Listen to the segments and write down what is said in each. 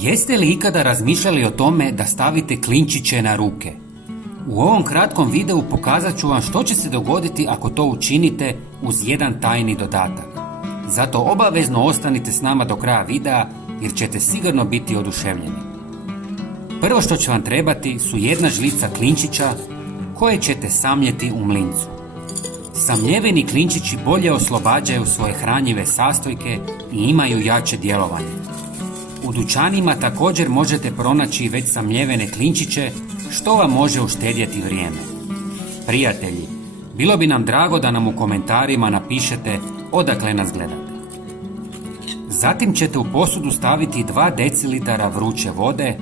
Jeste li ikada razmišljali o tome da stavite klinčiće na ruke? U ovom kratkom videu pokazat ću vam što će se dogoditi ako to učinite uz jedan tajni dodatak. Zato obavezno ostanite s nama do kraja videa jer ćete sigurno biti oduševljeni. Prvo što će vam trebati su jedna žlica klinčića koje ćete samljeti u mlincu. Samljeveni klinčići bolje oslobađaju svoje hranjive sastojke i imaju jače djelovanje. U dućanima također možete pronaći već samljevene klinčiće što vam može uštedjeti vrijeme. Prijatelji, bilo bi nam drago da nam u komentarima napišete odakle nas gledate. Zatim ćete u posudu staviti 2 decilitara vruće vode,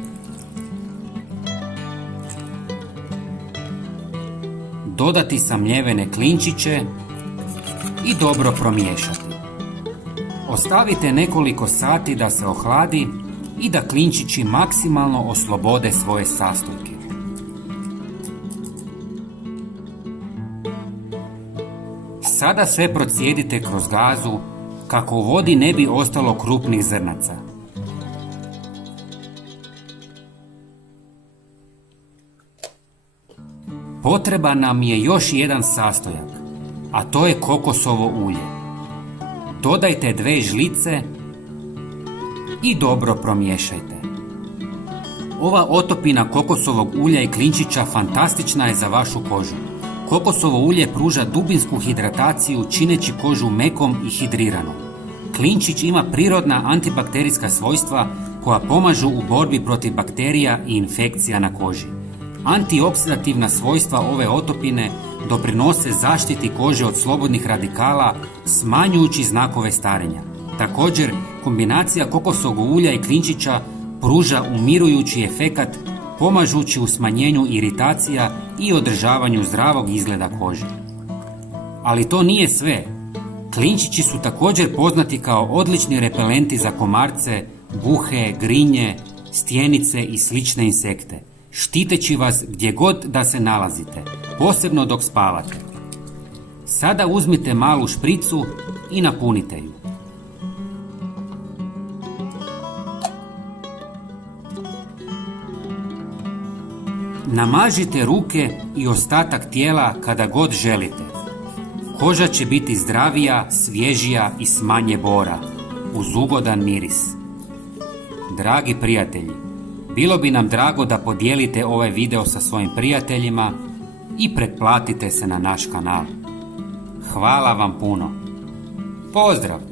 dodati samljevene klinčiće i dobro promiješati. Ostavite nekoliko sati da se ohladi i da klinčići maksimalno oslobode svoje sastojke. Sada sve procijedite kroz gazu kako u vodi ne bi ostalo krupnih zrnaca. Potreban nam je još jedan sastojak, a to je kokosovo ulje. Dodajte 2 žlice i dobro promiješajte. Ova otopina kokosovog ulja i klinčića fantastična je za vašu kožu. Kokosovo ulje pruža dubinsku hidrataciju čineći kožu mekom i hidriranom. Klinčić ima prirodna antibakterijska svojstva koja pomažu u borbi protiv bakterija i infekcija na koži. Antioksidativna svojstva ove otopine doprinose zaštiti kože od slobodnih radikala smanjujući znakove starenja. Također, kombinacija kokosovog ulja i klinčića pruža umirujući efekat pomažući u smanjenju iritacija i održavanju zdravog izgleda kože. Ali to nije sve. Klinčići su također poznati kao odlični repelenti za komarce, buhe, grinje, stjenice i slične insekte, štiteći vas gdje god da se nalazite, posebno dok spavate. Sada uzmite malu špricu i napunite ju. Namažite ruke i ostatak tijela kada god želite. Koža će biti zdravija, svježija i s manje bora, uz ugodan miris. Dragi prijatelji, bilo bi nam drago da podijelite ovaj video sa svojim prijateljima i pretplatite se na naš kanal. Hvala vam puno. Pozdrav!